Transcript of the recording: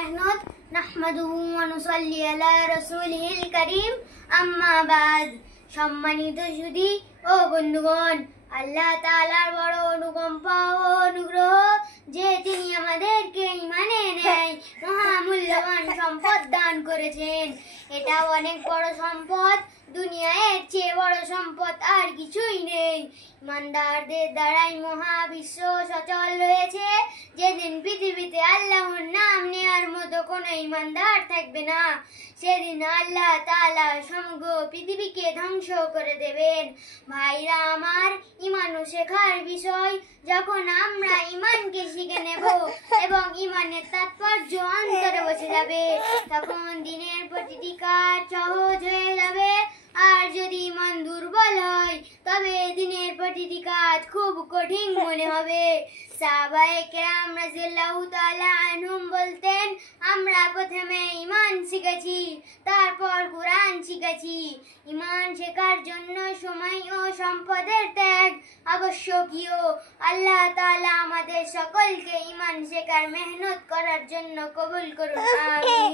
মেহনত নাহমাদুহু ওয়া নুসাল্লি আলা রাসূলিহিল কারীম আম্মা বাদ। সম্মানিত সুধী ও বন্ধুগণ, আল্লাহ তাআলার বড় অনুকম্পা ও অনুগ্রহ যে তিনি আমাদেরকে ঈমানে নেয় মহামূল্যবান সম্পদ দান করেছেন। এটা অনেক বড় সম্পদ, দুনিয়ায় এর চেয়ে বড় সম্পদ আর কিছুই নেই। ইমানদারদের দ্বারাই মহাবিশ্ব সচল রয়েছে। যেদিন পৃথিবীতে আল্লাহর নাম নেয়ার মতো কোনো ইমানদার থাকবে না, সেদিন আল্লাহ তাআলা সমগ্র পৃথিবীকে ধ্বংস করে দেবেন। ভাইরা আমার, ঈমান শেখার বিষয়। যখন আমরা ঈমানকে শিখে নেব এবং ঈমানের তাৎপর্য অন্তরে বসে যাবে, তখন দিনের প্রতিটি কাজ সহজ হয়ে যাবে। আর যদি ঈমান দুর্বল হয়, তবে দিনের প্রতিটি কাজ খুব কঠিন মনে হবে। সাহাবায়ে কেরাম রাদিয়াল্লাহু তাআলা আনহুম বলতেন, আমরা প্রথমে ঈমান শিখেছি, তারপর কুরআন শিখেছি। ঈমান শেখার জন্য সময় ও সম্পদের ত্যাগ আবশ্যকীয়। আল্লাহ তাআলা আমাদের সকলকে ঈমান শেখার মেহনত করার জন্য কবুল করুন। আমিন।